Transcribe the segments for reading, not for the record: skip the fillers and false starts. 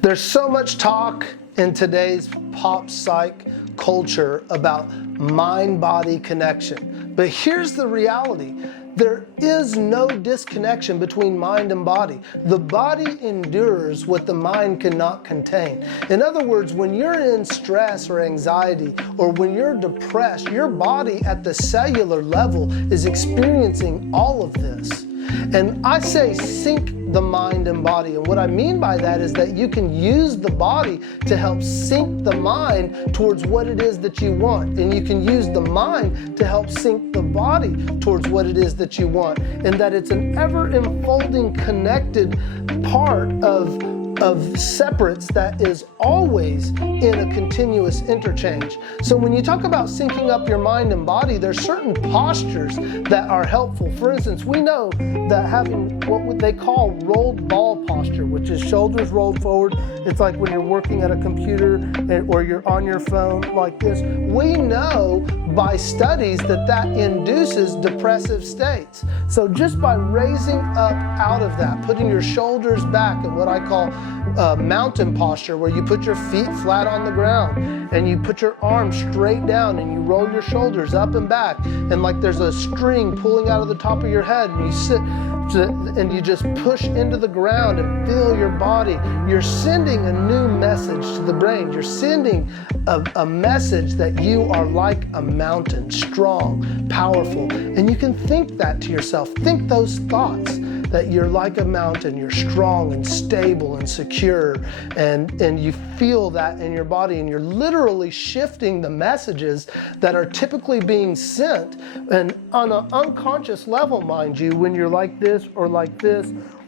There's so much talk in today's pop psych culture about mind-body connection. But here's the reality. There is no disconnection between mind and body. The body endures what the mind cannot contain. In other words, when you're in stress or anxiety, or when you're depressed, your body at the cellular level is experiencing all of this. And I say sync the mind and body. And what I mean by that is that you can use the body to help sync the mind towards what it is that you want. And you can use the mind to help sync the body towards what it is that you want. And that it's an ever unfolding connected part of separates that is always in a continuous interchange. So when you talk about syncing up your mind and body, there's certain postures that are helpful. For instance, we know that having what they call rolled ball posture, which is shoulders rolled forward. It's like when you're working at a computer or you're on your phone like this. We know by studies that induces depressive states. So just by raising up out of that, putting your shoulders back in what I call mountain posture, where you put your feet flat on the ground and you put your arms straight down and you roll your shoulders up and back, and like there's a string pulling out of the top of your head, and you sit and you just push into the ground and feel your body. You're sending a new message to the brain. You're sending a message that you are like a mountain, strong, powerful. And you can think that to yourself. Think those thoughts, that you're like a mountain, you're strong and stable and secure, and you feel that in your body, and you're literally shifting the messages that are typically being sent. And on an unconscious level, mind you, when you're like this or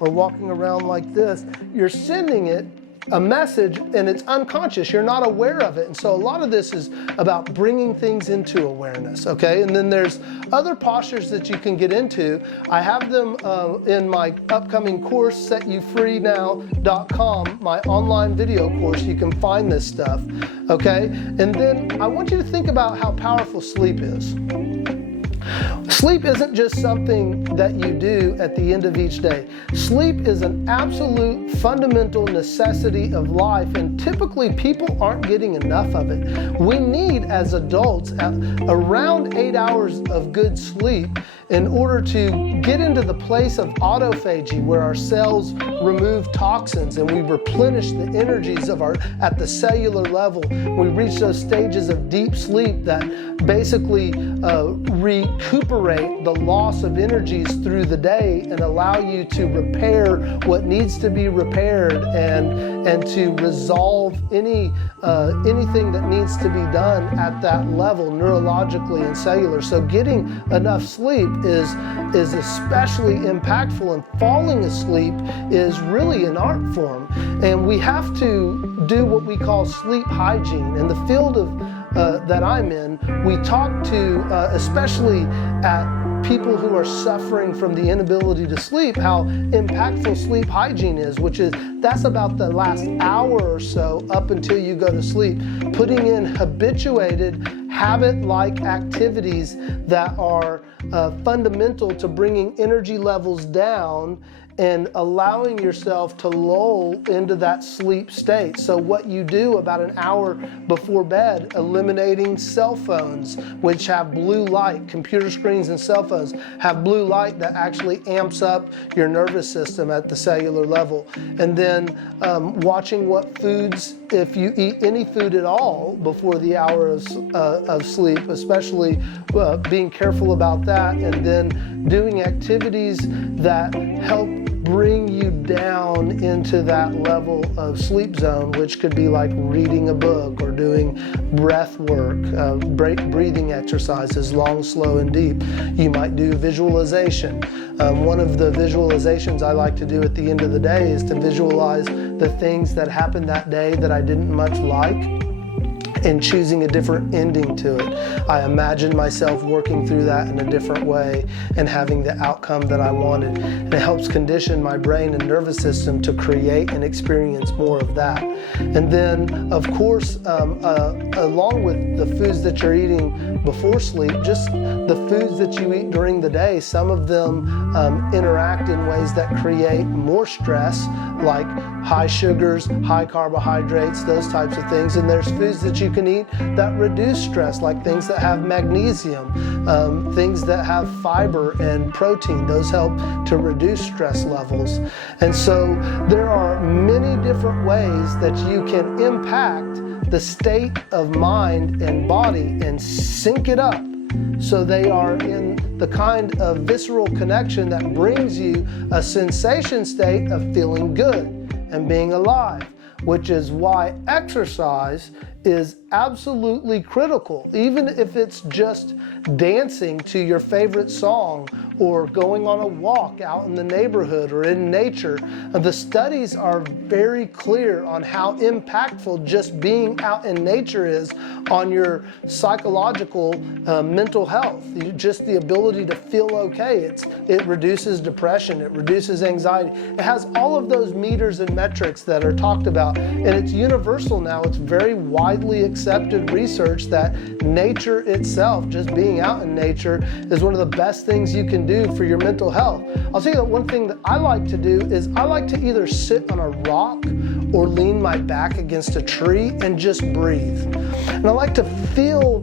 walking around like this, you're sending it a message, and it's unconscious. You're not aware of it. And so a lot of this is about bringing things into awareness, okay? And then there's other postures that you can get into. I have them in my upcoming course, setyoufreenow.com, my online video course. You can find this stuff, okay? And then I want you to think about how powerful sleep is. Sleep isn't just something that you do at the end of each day. Sleep is an absolute fundamental necessity of life, and typically people aren't getting enough of it. We need, as adults, around 8 hours of good sleep in order to get into the place of autophagy, where our cells remove toxins and we replenish the energies at the cellular level. We reach those stages of deep sleep that basically recuperate the loss of energies through the day and allow you to repair what needs to be repaired and to resolve anything that needs to be done at that level, neurologically and cellular. So getting enough sleep is especially impactful, and falling asleep is really an art form. And we have to do what we call sleep hygiene. In the field of that I'm in, we talk to, especially at people who are suffering from the inability to sleep, how impactful sleep hygiene is, that's about the last hour or so up until you go to sleep. Putting in habituated, habit-like activities that are fundamental to bringing energy levels down and allowing yourself to lull into that sleep state. So what you do about an hour before bed, eliminating cell phones, which have blue light. Computer screens and cell phones have blue light that actually amps up your nervous system at the cellular level. And then watching what foods, if you eat any food at all before the hour of sleep, especially being careful about that, and then doing activities that help bring you down into that level of sleep zone, which could be like reading a book or doing breath work, breathing exercises, long, slow, and deep. You might do visualization. One of the visualizations I like to do at the end of the day is to visualize the things that happened that day that I didn't much like, and choosing a different ending to it. I imagined myself working through that in a different way and having the outcome that I wanted. And it helps condition my brain and nervous system to create and experience more of that. And then, of course, along with the foods that you're eating before sleep, just the foods that you eat during the day, some of them interact in ways that create more stress, like high sugars, high carbohydrates, those types of things. And there's foods that you can eat that reduce stress, like things that have magnesium, things that have fiber and protein. Those help to reduce stress levels. And so there are many different ways that you can impact the state of mind and body and sync it up so they are in the kind of visceral connection that brings you a sensation state of feeling good and being alive, which is why exercise is absolutely critical. Even if it's just dancing to your favorite song or going on a walk out in the neighborhood or in nature. The studies are very clear on how impactful just being out in nature is on your psychological mental health. Just the ability to feel okay. It reduces depression, it reduces anxiety. It has all of those meters and metrics that are talked about, and it's universal now. It's very widely accepted research that nature itself, just being out in nature, is one of the best things you can do for your mental health. I'll tell you that one thing that I like to do is I like to either sit on a rock or lean my back against a tree and just breathe. And I like to feel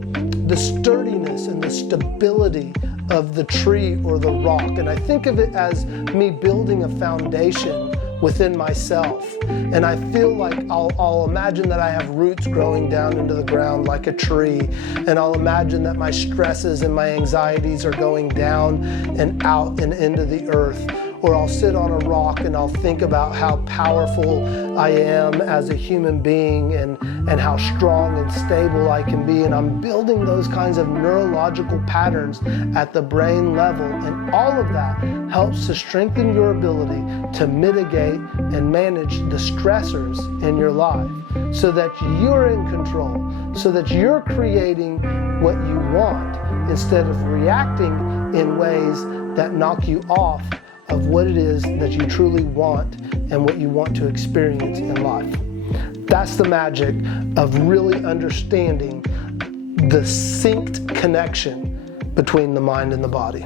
the sturdiness and the stability of the tree or the rock. And I think of it as me building a foundation within myself. And I feel like I'll imagine that I have roots growing down into the ground like a tree. And I'll imagine that my stresses and my anxieties are going down and out and into the earth. Or I'll sit on a rock and I'll think about how powerful I am as a human being and how strong and stable I can be. And I'm building those kinds of neurological patterns at the brain level. And all of that helps to strengthen your ability to mitigate and manage the stressors in your life so that you're in control, so that you're creating what you want instead of reacting in ways that knock you off of what it is that you truly want and what you want to experience in life. That's the magic of really understanding the synced connection between the mind and the body.